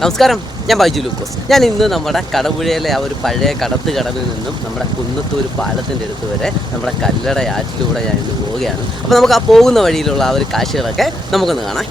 നമസ്കാരം ഞാൻ ബൈജു ലൂക്കോസ്. ഞാൻ ഇന്ന് നമ്മുടെ കടപുഴയിലെ ആ ഒരു പഴയ കടത്ത് കടവിൽ നിന്നും നമ്മുടെ കുന്നത്തൂർ പാലത്തിന്റെ അടുത്ത് വരെ നമ്മുടെ കല്ലട ആറ്റിലൂടെ ഞാൻ ഇന്ന് പോവുകയാണ്. അപ്പോൾ നമുക്ക് ആ പോകുന്ന വഴിയിലുള്ള ആ ഒരു കാഴ്ചകളൊക്കെ നമുക്കൊന്ന് കാണാം.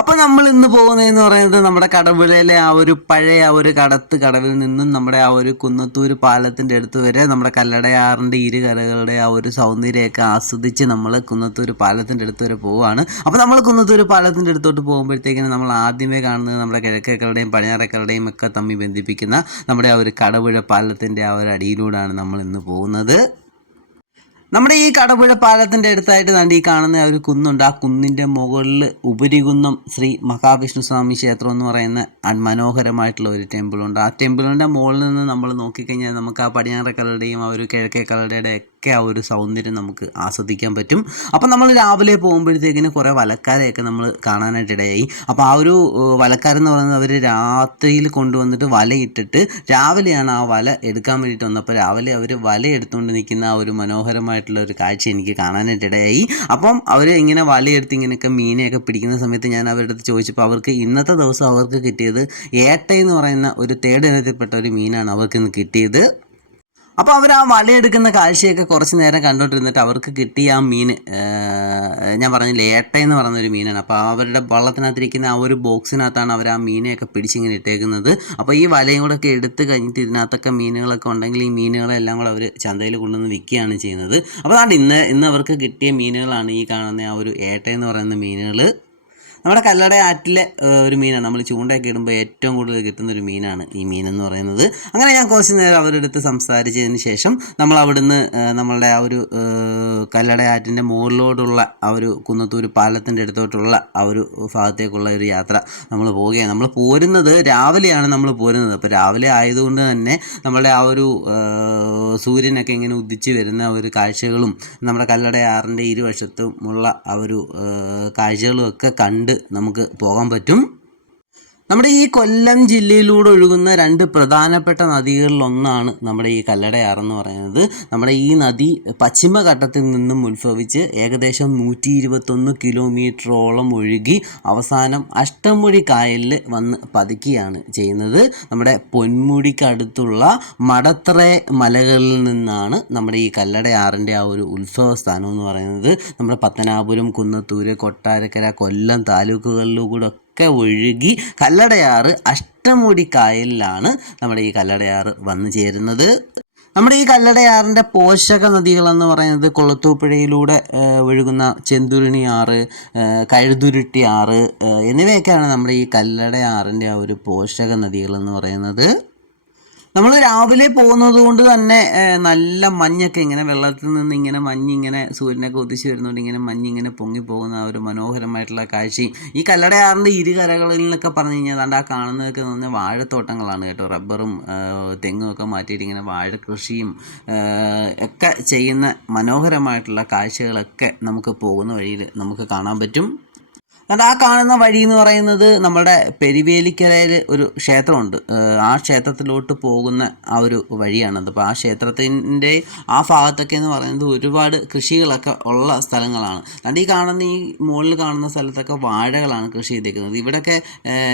അപ്പോൾ നമ്മൾ ഇന്ന് പോകുന്നതെന്ന് പറയുന്നത് നമ്മുടെ കടവിളയിലെ ആ ഒരു പഴയ ആ ഒരു കടത്ത് കടവിൽ നിന്നും നമ്മുടെ ആ ഒരു കുന്നത്തൂർ പാലത്തിന്റെ അടുത്ത് വരെ നമ്മുടെ കല്ലടയാറിന്റെ ഇരുകരകളുടെ ആ ഒരു സൗന്ദര്യമൊക്കെ ആസ്വദിച്ച് നമ്മൾ കുന്നത്തൂർ പാലത്തിന്റെ അടുത്ത് വരെ പോവുകയാണ്. അപ്പോൾ നമ്മൾ കുന്നത്തൂർ പാലത്തിന്റെ അടുത്തോട്ട് പോകുമ്പോഴത്തേക്കിനും നമ്മൾ ആദ്യമേ കാണുന്നത് നമ്മുടെ കിഴക്കേക്കളുടെയും പടിഞ്ഞാറേക്കളുടെയും ഒക്കെ തമ്മിൽ ബന്ധിപ്പിക്കുന്ന നമ്മുടെ ആ ഒരു കടപുഴ പാലത്തിന്റെ ആ ഒരു അടിയിലൂടെയാണ് നമ്മൾ ഇന്ന് പോകുന്നത്. നമ്മുടെ ഈ കടപുഴ പാലത്തിന്റെ അടുത്തായിട്ട് ദാണ്ട് ഈ കാണുന്ന ഒരു കുന്നുണ്ട്. ആ കുന്നിന്റെ മുകളിൽ ഉപരികുന്നം ശ്രീ മഹാവിഷ്ണു സ്വാമി ക്ഷേത്രം എന്ന് പറയുന്ന മനോഹരമായിട്ടുള്ള ഒരു ടെമ്പിളുണ്ട് ആ ടെമ്പിളിന്റെ മുകളിൽ നിന്ന് നമ്മൾ നോക്കിക്കഴിഞ്ഞാൽ നമുക്ക് ആ പടിഞ്ഞാറക്കലയുടെയും ആ ഒരു കിഴക്കേ കിഴക്കേക്കലയുടെ ഒക്കെ ആ ഒരു സൗന്ദര്യം നമുക്ക് ആസ്വദിക്കാൻ പറ്റും. അപ്പം നമ്മൾ രാവിലെ പോകുമ്പോഴത്തേക്കിന് കുറേ വലക്കാരെയൊക്കെ നമ്മൾ കാണാനായിട്ട് ഇടയായി. അപ്പോൾ ആ ഒരു വലക്കാരെന്ന് പറയുന്നത് അവർ രാത്രിയിൽ കൊണ്ടുവന്നിട്ട് വലയിട്ടിട്ട് രാവിലെയാണ് ആ വല എടുക്കാൻ വേണ്ടിയിട്ട് വന്നത് അപ്പോൾ രാവിലെ അവർ വല എടുത്തുകൊണ്ട് നിൽക്കുന്ന ആ ഒരു മനോഹരമായിട്ടുള്ള ഒരു കാഴ്ച എനിക്ക് കാണാനായിട്ട് ഇടയായി. അപ്പം അവർ ഇങ്ങനെ വലയെടുത്ത് ഇങ്ങനെയൊക്കെ മീനെയൊക്കെ പിടിക്കുന്ന സമയത്ത് ഞാൻ അവരുടെ അടുത്ത് ചോദിച്ചപ്പോൾ അവർക്ക് ഇന്നത്തെ ദിവസം അവർക്ക് കിട്ടിയത് ഏട്ട എന്ന് പറയുന്ന ഒരു തേട് ഇനത്തിൽപ്പെട്ട ഒരു മീനാണ് അവർക്ക് ഇന്ന് കിട്ടിയത്. അപ്പോൾ അവർ ആ വലയെടുക്കുന്ന കാഴ്ചയൊക്കെ കുറച്ച് നേരം കണ്ടോണ്ടിരുന്നിട്ട് അവർക്ക് കിട്ടിയ ആ മീൻ ഞാൻ പറഞ്ഞില്ലേ ഏട്ട എന്ന് ഒരു മീനാണ്. അപ്പോൾ അവരുടെ വള്ളത്തിനകത്തിരിക്കുന്ന ആ ഒരു ബോക്സിനകത്താണ് അവർ ആ മീനെയൊക്കെ പിടിച്ചിങ്ങനെ ഇട്ടേക്കുന്നത്. അപ്പോൾ ഈ വലയും കൂടെ ഒക്കെ എടുത്ത് കഴിഞ്ഞിട്ട് ഇതിനകത്തൊക്കെ മീനുകളൊക്കെ ഉണ്ടെങ്കിൽ ഈ മീനുകളെല്ലാം കൂടെ അവർ ചന്തയിൽ കൊണ്ടുവന്ന് വിൽക്കുകയാണ് ചെയ്യുന്നത്. അപ്പോൾ അതാണ് ഇന്ന് ഇന്ന് അവർക്ക് കിട്ടിയ മീനുകളാണ് ഈ കാണുന്ന ആ ഒരു ഏട്ട എന്ന് പറയുന്ന മീനുകൾ നമ്മുടെ കല്ലട ആറ്റിലെ ഒരു മീനാണ്. നമ്മൾ ചൂണ്ടയൊക്കെ ഇടുമ്പോൾ ഏറ്റവും കൂടുതൽ കിട്ടുന്ന ഒരു മീനാണ് ഈ മീൻ എന്ന് പറയുന്നത്. അങ്ങനെ ഞാൻ കുറച്ച് നേരം അവരുടെ അടുത്ത് സംസാരിച്ചതിന് ശേഷം നമ്മൾ അവിടുന്ന് നമ്മളുടെ ആ ഒരു കല്ലട ആറ്റിന്റെ മുകളിലോട്ടുള്ള ആ ഒരു കുന്നത്തൂർ പാലത്തിന്റെ അടുത്തോട്ടുള്ള ആ ഒരു ഭാഗത്തേക്കുള്ള ഒരു യാത്ര നമ്മൾ പോവുകയാണ്. നമ്മൾ പോരുന്നത് രാവിലെയാണ് നമ്മൾ പോരുന്നത്. അപ്പോൾ രാവിലെ ആയതുകൊണ്ട് തന്നെ നമ്മളുടെ ആ ഒരു സൂര്യനൊക്കെ ഇങ്ങനെ ഉദിച്ച് വരുന്ന ഒരു കാഴ്ചകളും നമ്മുടെ കല്ലടയാറിന്റെ ഇരുവശത്തുമുള്ള ആ ഒരു കാഴ്ചകളും ഒക്കെ കണ്ട് നമുക്ക് പോകാൻ പറ്റും. നമ്മുടെ ഈ കൊല്ലം ജില്ലയിലൂടെ ഒഴുകുന്ന രണ്ട് പ്രധാനപ്പെട്ട നദികളിലൊന്നാണ് നമ്മുടെ ഈ കല്ലടയാർ എന്ന് പറയുന്നത്. നമ്മുടെ ഈ നദി പശ്ചിമഘട്ടത്തിൽ നിന്നും ഉത്ഭവിച്ച് ഏകദേശം നൂറ്റി ഇരുപത്തൊന്ന് കിലോമീറ്ററോളം ഒഴുകി അവസാനം അഷ്ടമുടി കായലിൽ വന്ന് പതുക്കിയാണ് ചെയ്യുന്നത്. നമ്മുടെ പൊന്മുടിക്കടുത്തുള്ള മടത്രേ മലകളിൽ നിന്നാണ് നമ്മുടെ ഈ കല്ലടയാറിന്റെ ആ ഒരു ഉത്സവ സ്ഥാനം എന്ന് പറയുന്നത്. നമ്മുടെ പത്തനാപുരം കുന്നത്തൂര് കൊട്ടാരക്കര കൊല്ലം താലൂക്കുകളിലൂടെ ഒക്കെ ഒഴുകി കല്ലടയാറ് അഷ്ടമുടി കായലിലാണ് നമ്മുടെ ഈ കല്ലടയാറ് വന്നു ചേരുന്നത്. നമ്മുടെ ഈ കല്ലടയാറിന്റെ പോഷക നദികളെന്ന് പറയുന്നത് കൊളത്തൂപ്പുഴയിലൂടെ ഒഴുകുന്ന ചെന്തുരുണി ആറ് കഴുതുരുട്ടി ആറ് എന്നിവയൊക്കെയാണ് നമ്മുടെ ഈ കല്ലടയാറിന്റെ ആ ഒരു പോഷക നദികളെന്ന് പറയുന്നത്. നമ്മൾ രാവിലെ പോകുന്നത് കൊണ്ട് തന്നെ നല്ല മഞ്ഞൊക്കെ ഇങ്ങനെ വെള്ളത്തിൽ നിന്ന് ഇങ്ങനെ മഞ്ഞിങ്ങനെ സൂര്യനൊക്കെ ഉദിച്ച് വരുന്നുണ്ട് ഇങ്ങനെ മഞ്ഞ് ഇങ്ങനെ പൊങ്ങി പോകുന്ന ഒരു മനോഹരമായിട്ടുള്ള കാഴ്ചയും ഈ കല്ലടയാറിന്റെ ഇരുകരകളിൽ നിന്നൊക്കെ പറഞ്ഞു കഴിഞ്ഞാൽ അതാണ്ട് ആ കാണുന്നതൊക്കെ പറഞ്ഞാൽ വാഴത്തോട്ടങ്ങളാണ് കേട്ടോ. റബ്ബറും തെങ്ങും ഒക്കെ മാറ്റിയിട്ട് ഇങ്ങനെ വാഴ കൃഷിയും ഒക്കെ ചെയ്യുന്ന മനോഹരമായിട്ടുള്ള കാഴ്ചകളൊക്കെ നമുക്ക് പോകുന്ന വഴിയിൽ നമുക്ക് കാണാൻ പറ്റും. അതുകൊണ്ട് ആ കാണുന്ന വഴി എന്ന് പറയുന്നത് നമ്മുടെ പെരുവേലിക്കരയിൽ ഒരു ക്ഷേത്രമുണ്ട്. ആ ക്ഷേത്രത്തിലോട്ട് പോകുന്ന ആ ഒരു വഴിയാണത്. അപ്പോൾ ആ ക്ഷേത്രത്തിന്റെ ആ ഭാഗത്തൊക്കെ എന്ന് പറയുന്നത് ഒരുപാട് കൃഷികളൊക്കെ ഉള്ള സ്ഥലങ്ങളാണ്. അതുകൊണ്ട് ഈ കാണുന്ന ഈ മുകളിൽ കാണുന്ന സ്ഥലത്തൊക്കെ വാഴകളാണ് കൃഷി ചെയ്തേക്കുന്നത്. ഇവിടെയൊക്കെ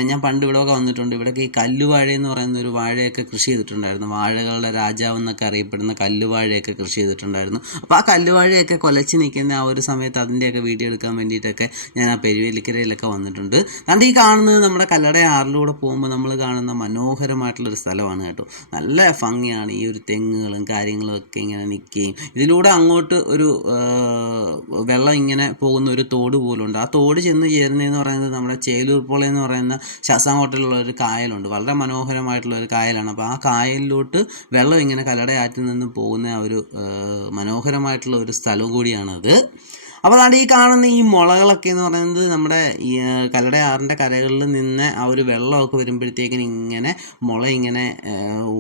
ഞാൻ പണ്ട് ഇവിടെയൊക്കെ വന്നിട്ടുണ്ട്. ഇവിടെയൊക്കെ ഈ കല്ലുവാഴ എന്ന് പറയുന്ന ഒരു വാഴയൊക്കെ കൃഷി ചെയ്തിട്ടുണ്ടായിരുന്നു. വാഴകളുടെ രാജാവ് എന്നൊക്കെ അറിയപ്പെടുന്ന കല്ലുവാഴയൊക്കെ കൃഷി ചെയ്തിട്ടുണ്ടായിരുന്നു. അപ്പോൾ ആ കല്ലുവാഴയൊക്കെ കൊലച്ച് നിൽക്കുന്ന ആ ഒരു സമയത്ത് അതിന്റെയൊക്കെ വീഡിയോ എടുക്കാൻ വേണ്ടിയിട്ടൊക്കെ ഞാൻ ആ പെരുവേലിക്കരയിലൊക്കെ വന്നിട്ടുണ്ട്. കാരണം ഈ കാണുന്നത് നമ്മുടെ കല്ലട ആറിലൂടെ പോകുമ്പോൾ നമ്മൾ കാണുന്ന മനോഹരമായിട്ടുള്ളൊരു സ്ഥലമാണ് കേട്ടോ. നല്ല ഭംഗിയാണ് ഈ ഒരു തെങ്ങുകളും കാര്യങ്ങളും ഒക്കെ ഇങ്ങനെ നിൽക്കുകയും ഇതിലൂടെ അങ്ങോട്ട് ഒരു വെള്ളം ഇങ്ങനെ പോകുന്ന ഒരു തോട് പോലുണ്ട്. ആ തോട് ചെന്ന് ചേരുന്നതെന്ന് പറയുന്നത് നമ്മുടെ ചേലൂർ പുള എന്ന് പറയുന്ന ശാസ്താംകോട്ടയിലുള്ള ഒരു കായലുണ്ട്. വളരെ മനോഹരമായിട്ടുള്ള ഒരു കായലാണ്. അപ്പോൾ ആ കായലിലോട്ട് വെള്ളം ഇങ്ങനെ കല്ലടയാറ്റിൽ നിന്ന് പോകുന്ന ഒരു മനോഹരമായിട്ടുള്ള ഒരു സ്ഥലം കൂടിയാണത്. അപ്പോൾ അതാണ് ഈ കാണുന്ന ഈ മുളകളൊക്കെ എന്ന് പറയുന്നത് നമ്മുടെ കല്ലടയാറിന്റെ കരകളിൽ നിന്ന് ആ ഒരു വെള്ളമൊക്കെ വരുമ്പോഴത്തേക്കിന് ഇങ്ങനെ മുള ഇങ്ങനെ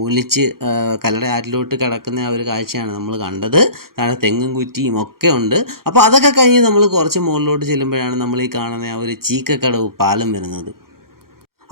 ഒലിച്ച് ആ, കല്ലടയാറ്റിലോട്ട് കിടക്കുന്ന ആ ഒരു കാഴ്ചയാണ് നമ്മൾ കണ്ടത്. താഴെ തെങ്ങും കുറ്റിയും ഒക്കെ ഉണ്ട്. അപ്പോൾ അതൊക്കെ കഴിഞ്ഞ് നമ്മൾ കുറച്ച് മുകളിലോട്ട് ചെല്ലുമ്പോഴാണ് നമ്മൾ ഈ കാണുന്ന ആ ഒരു ചീക്കക്കടവ് പാലം വരുന്നത്.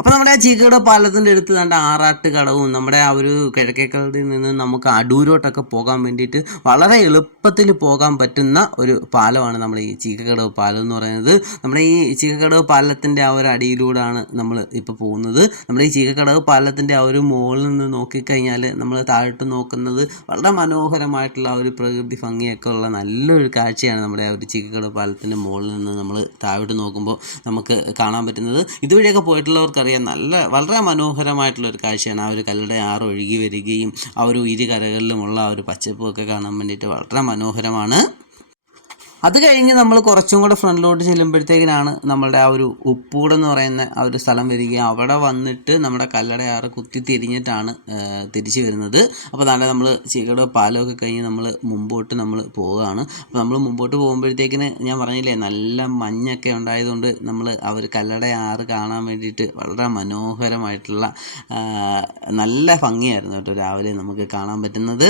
അപ്പോൾ നമ്മുടെ ആ ചീക്കട പാലത്തിന്റെ അടുത്ത് നല്ല ആറാട്ട് കടവും നമ്മുടെ ആ ഒരു കിഴക്കേക്കടയിൽ നിന്ന് നമുക്ക് അടൂരോട്ടൊക്കെ പോകാൻ വേണ്ടിയിട്ട് വളരെ എളുപ്പത്തിൽ പോകാൻ പറ്റുന്ന ഒരു പാലമാണ് നമ്മുടെ ഈ ചീക്കക്കടവ് പാലം എന്ന് പറയുന്നത്. നമ്മുടെ ഈ ചീക്കക്കടവ് പാലത്തിന്റെ ആ ഒരു അടിയിലൂടെയാണ് നമ്മൾ ഇപ്പോൾ പോകുന്നത്. നമ്മുടെ ഈ ചീക്കക്കടവ് പാലത്തിന്റെ ആ ഒരു മുകളിൽ നിന്ന് നോക്കിക്കഴിഞ്ഞാൽ നമ്മൾ താഴോട്ട് നോക്കുന്നത് വളരെ മനോഹരമായിട്ടുള്ള ആ ഒരു പ്രകൃതി ഭംഗിയൊക്കെ ഉള്ള നല്ലൊരു കാഴ്ചയാണ് നമ്മുടെ ആ ഒരു ചീക്കക്കടവ് പാലത്തിന്റെ മുകളിൽ നിന്ന് നമ്മൾ താഴോട്ട് നോക്കുമ്പോൾ നമുക്ക് കാണാൻ പറ്റുന്നത്. ഇതുവഴിയൊക്കെ പോയിട്ടുള്ളവർക്കറിയാം നല്ല വളരെ മനോഹരമായിട്ടുള്ള ഒരു കാഴ്ചയാണ്. ആ ഒരു കല്ലുടെ ആറ് ഒഴുകി വരികയും ആ ഒരു ഇരു കരകളിലുമുള്ള ആ ഒരു പച്ചപ്പൊക്കെ കാണാൻ വേണ്ടിയിട്ട് വളരെ മനോഹരമാണ്. അത് കഴിഞ്ഞ് നമ്മൾ കുറച്ചും കൂടെ ഫ്രണ്ടിലോട്ട് ചെല്ലുമ്പോഴത്തേക്കിനാണ് നമ്മളുടെ ആ ഒരു ഉപ്പൂട് എന്ന് പറയുന്ന ആ ഒരു സ്ഥലം വരിക. അവിടെ വന്നിട്ട് നമ്മുടെ കല്ലടയാറ് കുത്തി തിരിഞ്ഞിട്ടാണ് തിരിച്ചു വരുന്നത്. അപ്പോൾ തന്നെ നമ്മൾ ചീകട പാലമൊക്കെ കഴിഞ്ഞ് നമ്മൾ മുമ്പോട്ട് നമ്മൾ പോവുകയാണ്. അപ്പോൾ നമ്മൾ മുമ്പോട്ട് പോകുമ്പോഴത്തേക്കിന് ഞാൻ പറഞ്ഞില്ലേ നല്ല മഞ്ഞൊക്കെ ഉണ്ടായതുകൊണ്ട് നമ്മൾ ആ ഒരു കല്ലടയാറ് കാണാൻ വേണ്ടിയിട്ട് വളരെ മനോഹരമായിട്ടുള്ള നല്ല ഭംഗിയായിരുന്നു കേട്ടോ രാവിലെ നമുക്ക് കാണാൻ പറ്റുന്നത്.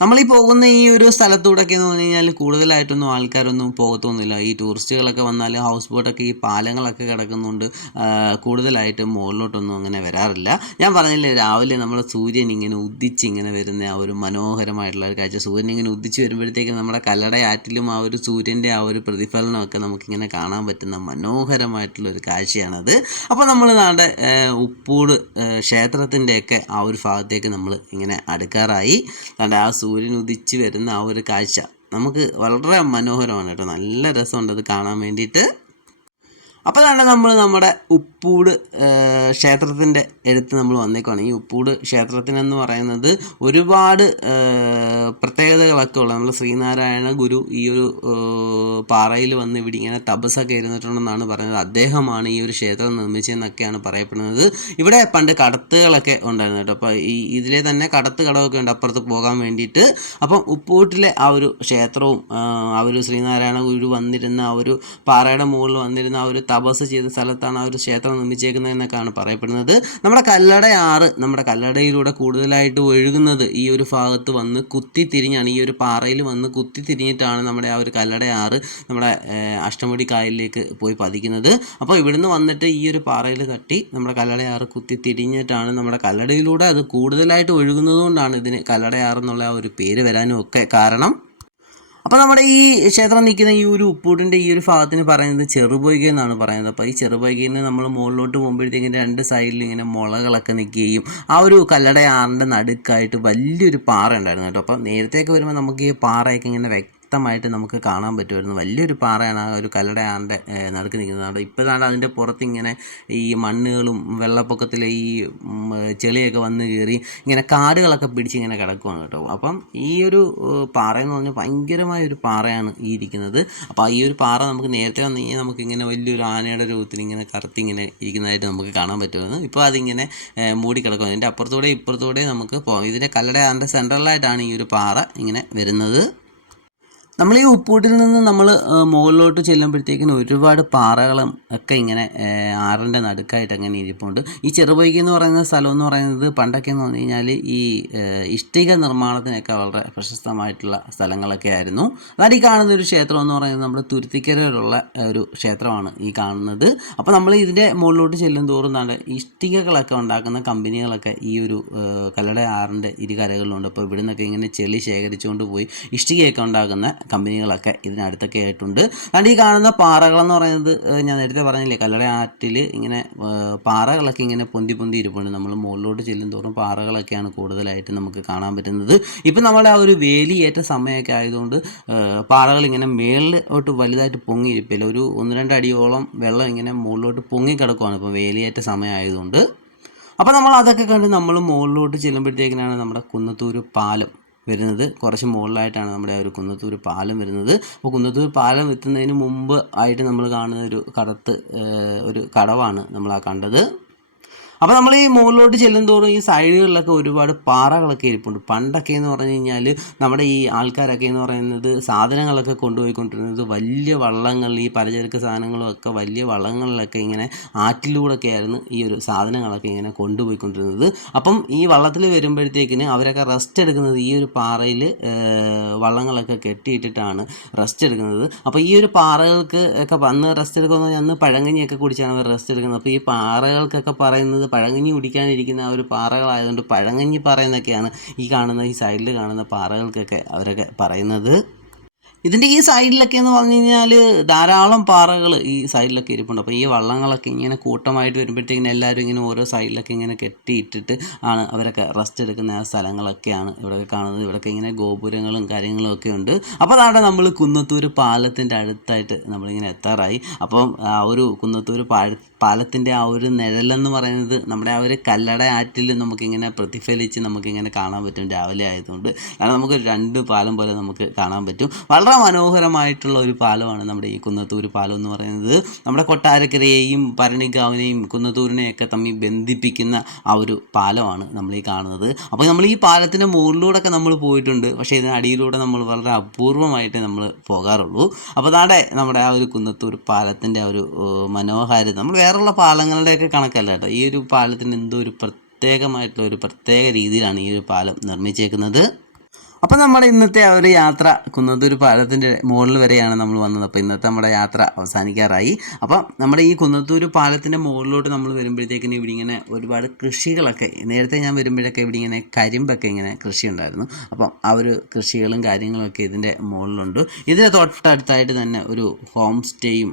നമ്മൾ ഈ പോകുന്ന ഈ ഒരു സ്ഥലത്തൂടെയൊക്കെ എന്ന് പറഞ്ഞു കഴിഞ്ഞാൽ കൂടുതലായിട്ടൊന്നും ആൾക്കാരൊന്നും പോകത്തൊന്നുമില്ല. ഈ ടൂറിസ്റ്റുകളൊക്കെ വന്നാൽ ഹൗസ് ബോട്ടൊക്കെ ഈ പാലങ്ങളൊക്കെ കിടക്കുന്നുണ്ട് കൂടുതലായിട്ടും കൂടുതലായിട്ട് മുകളിലോട്ടൊന്നും അങ്ങനെ വരാറില്ല. ഞാൻ പറഞ്ഞില്ലേ രാവിലെ നമ്മൾ സൂര്യൻ ഇങ്ങനെ ഉദിച്ച് ഇങ്ങനെ വരുന്ന ആ ഒരു മനോഹരമായിട്ടുള്ള ഒരു കാഴ്ച. സൂര്യൻ ഇങ്ങനെ ഉദിച്ച് വരുമ്പോഴത്തേക്കും നമ്മുടെ കല്ലടയാറ്റിലും ആ ഒരു സൂര്യന്റെ ആ ഒരു പ്രതിഫലനമൊക്കെ നമുക്കിങ്ങനെ കാണാൻ പറ്റുന്ന മനോഹരമായിട്ടുള്ള ഒരു കാഴ്ചയാണത്. അപ്പോൾ നമ്മൾ നാടെ ഉപ്പൂട് ക്ഷേത്രത്തിന്റെയൊക്കെ ആ ഒരു ഭാഗത്തേക്ക് നമ്മൾ ഇങ്ങനെ അടുക്കാറായി. നമ്മുടെ ആ സൂര്യൻ ഉദിച്ച് വരുന്ന ആ ഒരു കാഴ്ച. നമുക്ക് വളരെ മനോഹരമാണ് കേട്ടോ. നല്ല രസമുണ്ട് അത് കാണാൻ വേണ്ടിയിട്ട്. അപ്പോൾ തന്നെ നമ്മൾ നമ്മുടെ ഉപ്പൂട് ക്ഷേത്രത്തിന്റെ അടുത്ത് നമ്മൾ വന്നേക്കുവാണ്. ഈ ഉപ്പൂട് ക്ഷേത്രത്തിനെന്ന് പറയുന്നത് ഒരുപാട് പ്രത്യേകതകളൊക്കെ ഉള്ള നമ്മൾ ശ്രീനാരായണ ഗുരു ഈ ഒരു പാറയിൽ വന്ന് ഇവിടെ ഇങ്ങനെ തപസ്സൊക്കെ ഇരുന്നിട്ടുണ്ടെന്നാണ് പറയുന്നത്. അദ്ദേഹമാണ് ഈ ഒരു ക്ഷേത്രം നിർമ്മിച്ചതെന്നൊക്കെയാണ് പറയപ്പെടുന്നത്. ഇവിടെ പണ്ട് കടത്തുകളൊക്കെ ഉണ്ടായിരുന്നു കേട്ടോ. അപ്പോൾ ഈ ഇതിലെ തന്നെ കടത്ത് കടമൊക്കെ ഉണ്ട് അപ്പുറത്ത് പോകാൻ വേണ്ടിയിട്ട്. അപ്പം ഉപ്പൂട്ടിലെ ആ ഒരു ക്ഷേത്രവും ആ ഒരു ശ്രീനാരായണ ഗുരു വന്നിരുന്ന ആ ഒരു പാറയുടെ മുകളിൽ വന്നിരുന്ന ആ ഒരു തപസ് ചെയ്ത സ്ഥലത്താണ് ആ ഒരു ക്ഷേത്രം നിർമ്മിച്ചേക്കുന്നത് എന്നൊക്കെയാണ് പറയപ്പെടുന്നത്. നമ്മുടെ കല്ലടയാറ് നമ്മുടെ കല്ലടയിലൂടെ കൂടുതലായിട്ട് ഒഴുകുന്നത് ഈ ഒരു ഭാഗത്ത് വന്ന് കുത്തി തിരിഞ്ഞാണ് ഈ ഒരു പാറയിൽ വന്ന് കുത്തി തിരിഞ്ഞിട്ടാണ് നമ്മുടെ ആ ഒരു കല്ലടയാറ് നമ്മുടെ അഷ്ടമുടി കായലിലേക്ക് പോയി പതിക്കുന്നത്. അപ്പോൾ ഇവിടുന്ന് വന്നിട്ട് ഈ ഒരു പാറയിൽ തട്ടി നമ്മുടെ കല്ലടയാറ് കുത്തി തിരിഞ്ഞിട്ടാണ് നമ്മുടെ കല്ലടയിലൂടെ അത് കൂടുതലായിട്ട് ഒഴുകുന്നത് കൊണ്ടാണ് ഇതിന് കല്ലടയാറ് എന്നുള്ള ആ ഒരു പേര് വരാനും ഒക്കെ കാരണം. അപ്പോൾ നമ്മുടെ ഈ ക്ഷേത്രം നിൽക്കുന്ന ഈ ഒരു ഉപ്പൂട്ടിന്റെ ഈ ഒരു ഭാഗത്തിന് പറയുന്നത് ചെറുപൊയ്ക എന്നാണ് പറയുന്നത്. അപ്പോൾ ഈ ചെറുപൊയ്കയിൽ നിന്ന് നമ്മൾ മുകളിലോട്ട് പോകുമ്പോഴത്തേക്കും രണ്ട് സൈഡിൽ ഇങ്ങനെ മുളകളൊക്കെ നിൽക്കുകയും ആ ഒരു കല്ലടയാറിന്റെ നടുക്കായിട്ട് വലിയൊരു പാറ ഉണ്ടായിരുന്നു കേട്ടോ. അപ്പോൾ നേരത്തെയൊക്കെ വരുമ്പോൾ നമുക്ക് ഈ പാറയൊക്കെ ഇങ്ങനെ വ്യക്തമായിട്ട് നമുക്ക് കാണാൻ പറ്റുമായിരുന്നു. വലിയൊരു പാറയാണ് ആ ഒരു കല്ലട ആറിന്റെ നടുക്ക് നിൽക്കുന്നത്. ഇപ്പോൾ അതിന്റെ പുറത്ത് ഇങ്ങനെ ഈ മണ്ണുകളും വെള്ളപ്പൊക്കത്തിലെ ഈ ചെളിയൊക്കെ വന്ന് കയറി ഇങ്ങനെ കാടുകളൊക്കെ പിടിച്ച് ഇങ്ങനെ കിടക്കുവാണ് കേട്ടോ. അപ്പം ഈ ഒരു പാറ എന്ന് പറഞ്ഞാൽ ഭയങ്കരമായ ഒരു പാറയാണ് ഈ ഇരിക്കുന്നത്. അപ്പോൾ ഈ ഒരു പാറ നമുക്ക് നേരത്തെ വന്നു കഴിഞ്ഞാൽ നമുക്ക് ഇങ്ങനെ വലിയൊരു ആനയുടെ രൂപത്തിൽ ഇങ്ങനെ കറുത്തിങ്ങനെ ഇരിക്കുന്നതായിട്ട് നമുക്ക് കാണാൻ പറ്റുമായിരുന്നു. ഇപ്പോൾ അതിങ്ങനെ ഏഹ്, മൂടി കിടക്കും അതിന്റെ അപ്പുറത്തൂടെ ഇപ്പുറത്തൂടെ നമുക്ക് പോകാം ഇതിന്റെ കല്ലട സെൻട്രലായിട്ടാണ് ഈ ഒരു പാറ ഇങ്ങനെ വരുന്നത്. നമ്മൾ ഈ ഉപ്പൂട്ടിൽ നിന്ന് നമ്മൾ മുകളിലോട്ട് ചെല്ലുമ്പോഴത്തേക്കും ഒരുപാട് പാറകളും ഒക്കെ ഇങ്ങനെ ആറിന്റെ നടുക്കായിട്ട് അങ്ങനെ ഇരിപ്പുണ്ട്. ഈ ചെറുപൈക്ക് എന്ന് പറയുന്ന സ്ഥലം എന്ന് പറയുന്നത് പണ്ടൊക്കെ എന്ന് പറഞ്ഞു കഴിഞ്ഞാൽ ഈ ഇഷ്ടിക നിർമ്മാണത്തിനൊക്കെ വളരെ പ്രശസ്തമായിട്ടുള്ള സ്ഥലങ്ങളൊക്കെ ആയിരുന്നു. അതായത് ഈ കാണുന്ന ഒരു ക്ഷേത്രം എന്ന് പറയുന്നത്. നമ്മുടെ തുരുത്തിക്കരയിലുള്ള ഒരു ക്ഷേത്രമാണ് ഈ കാണുന്നത്. അപ്പോൾ നമ്മൾ ഇതിന്റെ മുകളിലോട്ട് ചെല്ലും തോറും നല്ല ഇഷ്ടികകളൊക്കെ ഉണ്ടാക്കുന്ന കമ്പനികളൊക്കെ ഈ ഒരു കല്ലട ആറിന്റെ ഇരുകരകളിലുണ്ട് അപ്പോൾ ഇവിടെ നിന്നൊക്കെ ഇങ്ങനെ ചെളി ശേഖരിച്ചുകൊണ്ട് പോയി ഇഷ്ടികയൊക്കെ ഉണ്ടാക്കുന്ന കമ്പനികളൊക്കെ ഇതിനടുത്തൊക്കെ ആയിട്ടുണ്ട്. അതുകൊണ്ട് ഈ കാണുന്ന പാറകളെന്ന് പറയുന്നത് ഞാൻ നേരത്തെ പറഞ്ഞില്ലേ കല്ലട ആറ്റിൽ ഇങ്ങനെ പാറകളൊക്കെ ഇങ്ങനെ പൊന്തി പൊന്തി ഇരിപ്പുണ്ട്. നമ്മൾ മുകളിലോട്ട് ചെല്ലും തോറും പാറകളൊക്കെയാണ് കൂടുതലായിട്ട് നമുക്ക് കാണാൻ പറ്റുന്നത്. ഇപ്പം നമ്മുടെ ആ ഒരു വേലിയേറ്റ സമയമൊക്കെ ആയതുകൊണ്ട് പാറകൾ ഇങ്ങനെ മേളിലോട്ട് വലുതായിട്ട് പൊങ്ങി ഇരിപ്പില്ല ഒരു ഒന്ന് രണ്ട് അടിയോളം വെള്ളം ഇങ്ങനെ മുകളിലോട്ട് പൊങ്ങി കിടക്കുവാണ് ഇപ്പോൾ വേലിയേറ്റ സമയമായതുകൊണ്ട്. അപ്പോൾ നമ്മൾ അതൊക്കെ കണ്ട് നമ്മൾ മുകളിലോട്ട് ചെല്ലുമ്പോഴത്തേക്കിനാണ് നമ്മുടെ കുന്നത്തൂർ പാലം. വരുന്നത്. കുറച്ച് മുകളിലായിട്ടാണ് നമ്മുടെ ഒരു കുന്നത്തൂർ പാലം വരുന്നത്. അപ്പോൾ കുന്നത്തൂർ പാലം എത്തുന്നതിന് മുമ്പ് ആയിട്ട് നമ്മൾ കാണുന്ന ഒരു കടത്ത് ഒരു കടവാണ് നമ്മൾ ആ കണ്ടത്. അപ്പോൾ നമ്മൾ ഈ മുകളിലോട്ട് ചെല്ലുന്തോറും ഈ സൈഡുകളിലൊക്കെ ഒരുപാട് പാറകളൊക്കെ ഇരിപ്പുണ്ട്. പണ്ടൊക്കെ എന്ന് പറഞ്ഞു കഴിഞ്ഞാൽ നമ്മുടെ ഈ ആൾക്കാരൊക്കെ എന്ന് പറയുന്നത് സാധനങ്ങളൊക്കെ കൊണ്ടുപോയിക്കൊണ്ടിരുന്നത് വലിയ വള്ളങ്ങൾ ഈ പലചരക്ക് സാധനങ്ങളും ഒക്കെ വലിയ വള്ളങ്ങളിലൊക്കെ ഇങ്ങനെ ആറ്റിലൂടെയൊക്കെ ആയിരുന്നു ഈ ഒരു സാധനങ്ങളൊക്കെ ഇങ്ങനെ കൊണ്ടുപോയിക്കൊണ്ടിരുന്നത്. അപ്പം ഈ വള്ളത്തിൽ വരുമ്പോഴത്തേക്കിന് അവരൊക്കെ റെസ്റ്റ് എടുക്കുന്നത് ഈ ഒരു പാറയിൽ വള്ളങ്ങളൊക്കെ കെട്ടിയിട്ടിട്ടാണ് റെസ്റ്റ് എടുക്കുന്നത്. അപ്പോൾ ഈ ഒരു പാറകൾക്ക് ഒക്കെ വന്ന് റെസ്റ്റ് എടുക്കുന്നത് അന്ന് പഴങ്കഞ്ഞിയൊക്കെ കുടിച്ചാണ് അവർ റെസ്റ്റ് എടുക്കുന്നത്. അപ്പോൾ ഈ പാറകൾക്കൊക്കെ പറയുന്നത് പഴങ്കഞ്ഞി കുടിക്കാനിരിക്കുന്ന ആ ഒരു പാറകളായതുകൊണ്ട് പഴങ്കഞ്ഞി പറയുന്നൊക്കെയാണ് ഈ കാണുന്ന ഈ സൈഡിൽ കാണുന്ന പാറകൾക്കൊക്കെ അവരൊക്കെ പറയുന്നത്. ഇതിന്റെ ഈ സൈഡിലൊക്കെ എന്ന് പറഞ്ഞു കഴിഞ്ഞാൽ ധാരാളം പാറകൾ ഈ സൈഡിലൊക്കെ ഇരിപ്പുണ്ട്. അപ്പോൾ ഈ വള്ളങ്ങളൊക്കെ ഇങ്ങനെ കൂട്ടമായിട്ട് വരുമ്പോഴത്തേക്കിനും എല്ലാവരും ഇങ്ങനെ ഓരോ സൈഡിലൊക്കെ ഇങ്ങനെ കെട്ടിയിട്ടിട്ട് ആണ് അവരൊക്കെ റെസ്റ്റ് എടുക്കുന്ന ആ സ്ഥലങ്ങളൊക്കെയാണ് ഇവിടെ കാണുന്നത്. ഇവിടെയൊക്കെ ഇങ്ങനെ ഗോപുരങ്ങളും കാര്യങ്ങളും ഒക്കെ ഉണ്ട്. അപ്പോൾ അതാണ് നമ്മൾ കുന്നത്തൂർ പാലത്തിന്റെ അടുത്തായിട്ട് നമ്മളിങ്ങനെ എത്താറായി. അപ്പം ആ ഒരു കുന്നത്തൂർ പാഴ പാലത്തിന്റെ ആ ഒരു നിഴലെന്ന് പറയുന്നത് നമ്മുടെ ആ ഒരു കല്ലട ആറ്റിൽ നമുക്കിങ്ങനെ പ്രതിഫലിച്ച് നമുക്കിങ്ങനെ കാണാൻ പറ്റും രാവിലെ ആയതുകൊണ്ട്. കാരണം നമുക്ക് രണ്ട് പാലം പോലെ നമുക്ക് കാണാൻ പറ്റും. വളരെ മനോഹരമായിട്ടുള്ള ഒരു പാലമാണ് നമ്മുടെ ഈ കുന്നത്തൂർ പാലം എന്ന് പറയുന്നത്. നമ്മുടെ കൊട്ടാരക്കരയെയും ഭരണികാവിനെയും കുന്നത്തൂരിനെയൊക്കെ തമ്മിൽ ബന്ധിപ്പിക്കുന്ന ആ ഒരു പാലമാണ് നമ്മൾ ഈ കാണുന്നത്. അപ്പോൾ നമ്മൾ ഈ പാലത്തിന്റെ മുകളിലൂടെയൊക്കെ നമ്മൾ പോയിട്ടുണ്ട്. പക്ഷേ ഇതിന് അടിയിലൂടെ നമ്മൾ വളരെ അപൂർവമായിട്ട് നമ്മൾ പോകാറുള്ളൂ. അപ്പോൾ നാടെ നമ്മുടെ ആ ഒരു കുന്നത്തൂർ പാലത്തിന്റെ ആ ഒരു മനോഹാരിത. നമ്മൾ വേറെയുള്ള പാലങ്ങളുടെയൊക്കെ കണക്കല്ല കേട്ടോ. ഈ ഒരു പാലത്തിന് എന്തോ ഒരു പ്രത്യേകമായിട്ടുള്ള ഒരു പ്രത്യേക രീതിയിലാണ് ഈ ഒരു പാലം നിർമ്മിച്ചേക്കുന്നത്. അപ്പം നമ്മുടെ ഇന്നത്തെ ആ ഒരു യാത്ര കുന്നത്തൂർ പാലത്തിന്റെ മുകളിൽ വരെയാണ് നമ്മൾ വന്നത്. അപ്പോൾ ഇന്നത്തെ നമ്മുടെ യാത്ര അവസാനിക്കാറായി. അപ്പം നമ്മുടെ ഈ കുന്നത്തൂർ പാലത്തിന്റെ മുകളിലോട്ട് നമ്മൾ വരുമ്പോഴത്തേക്കിന് ഇവിടെ ഇങ്ങനെ ഒരുപാട് കൃഷികളൊക്കെ നേരത്തെ ഞാൻ വരുമ്പോഴൊക്കെ ഇവിടെ ഇങ്ങനെ കരിമ്പൊക്കെ ഇങ്ങനെ കൃഷി ഉണ്ടായിരുന്നു അപ്പം ആ ഒരു കൃഷികളും കാര്യങ്ങളൊക്കെ ഇതിന്റെ മുകളിലുണ്ട്. ഇതിന് തൊട്ടടുത്തായിട്ട് തന്നെ ഒരു ഹോം സ്റ്റേയും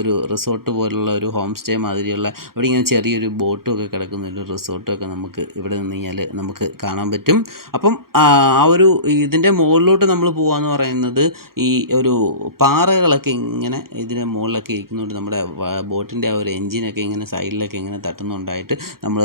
ഒരു റിസോർട്ട് പോലുള്ള ഒരു ഹോം സ്റ്റേ മാതിരിയുള്ള ഇവിടെ ഇങ്ങനെ ചെറിയൊരു ബോട്ടും ഒക്കെ കിടക്കുന്ന ഒരു റിസോർട്ടും ഒക്കെ നമുക്ക് ഇവിടെ നിന്ന് കഴിഞ്ഞാൽ നമുക്ക് കാണാൻ പറ്റും. അപ്പം ആ ഒരു ഇതിന്റെ മുകളിലോട്ട് നമ്മൾ പോവാന്ന് പറയുന്നത് ഈ ഒരു പാറകളൊക്കെ ഇങ്ങനെ ഇതിന്റെ മുകളിലൊക്കെ ഇരിക്കുന്നുണ്ട്. നമ്മുടെ ബോട്ടിന്റെ ആ ഒരു എൻജിനൊക്കെ ഇങ്ങനെ സൈഡിലൊക്കെ ഇങ്ങനെ തട്ടുന്നുണ്ടായിട്ട് നമ്മൾ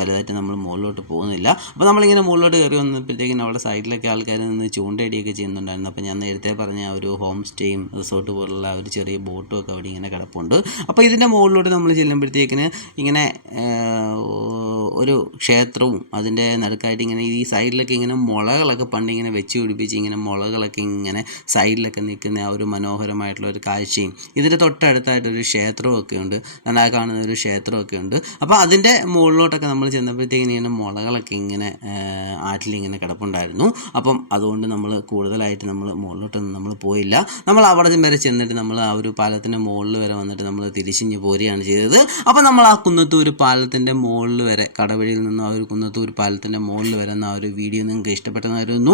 വലുതായിട്ട് നമ്മൾ മുകളിലോട്ട് പോകുന്നില്ല. അപ്പോൾ നമ്മളിങ്ങനെ മുകളിലോട്ട് കയറി വന്നപ്പോഴത്തേക്കും അവിടെ സൈഡിലൊക്കെ ആൾക്കാർ നിന്ന് ചൂണ്ടയടിയൊക്കെ ചെയ്യുന്നുണ്ടായിരുന്നു. അപ്പോൾ ഞാൻ നേരത്തെ പറഞ്ഞ ആ ഒരു ഹോം സ്റ്റേയും റിസോർട്ട് പോലുള്ള ഒരു ചെറിയ ബോട്ടും ഒക്കെ അവിടെ ഇങ്ങനെ കിടപ്പുണ്ട്. അപ്പോൾ ഇതിന്റെ മുകളിലോട്ട് നമ്മൾ ചെല്ലുമ്പോഴത്തേക്കിന് ഇങ്ങനെ ഒരു ക്ഷേത്രവും അതിന്റെ നടുക്കായിട്ട് ഇങ്ങനെ ഈ സൈഡിലൊക്കെ ഇങ്ങനെ മുളകളൊക്കെ ഇങ്ങനെ വെച്ച് പിടിപ്പിച്ച് ഇങ്ങനെ മുളകളൊക്കെ ഇങ്ങനെ സൈഡിലൊക്കെ നിൽക്കുന്ന ആ ഒരു മനോഹരമായിട്ടുള്ള ഒരു കാഴ്ചയും ഇതിന്റെ തൊട്ടടുത്തായിട്ടൊരു ക്ഷേത്രമൊക്കെ ഉണ്ട്. നന്നായി കാണുന്ന ഒരു ക്ഷേത്രമൊക്കെ ഉണ്ട്. അപ്പോൾ അതിന്റെ മുകളിലോട്ടൊക്കെ നമ്മൾ ചെന്നപ്പോഴത്തേക്കിന് ഇങ്ങനെ മുളകളൊക്കെ ഇങ്ങനെ ആറ്റിലിങ്ങനെ കിടപ്പുണ്ടായിരുന്നു. അപ്പം അതുകൊണ്ട് നമ്മൾ കൂടുതലായിട്ട് നമ്മൾ മുകളിലോട്ടൊന്നും നമ്മൾ പോയില്ല. നമ്മൾ അവിടെ വരെ ചെന്നിട്ട് നമ്മൾ ആ ഒരു പാലത്തിന്റെ മുകളിൽ വരെ വന്നിട്ട് നമ്മൾ തിരിച്ചിഞ്ഞ് പോരുകയാണ് ചെയ്തത്. അപ്പോൾ നമ്മൾ ആ കുന്നത്തൂർ പാലത്തിന്റെ മുകളിൽ വരെ കടവഴിയിൽ നിന്ന് ആ ഒരു കുന്നത്തൂർ പാലത്തിന്റെ മുകളിൽ വരുന്ന ആ ഒരു വീഡിയോ നിങ്ങൾക്ക് ഇഷ്ടപ്പെട്ടെന്നായിരുന്നു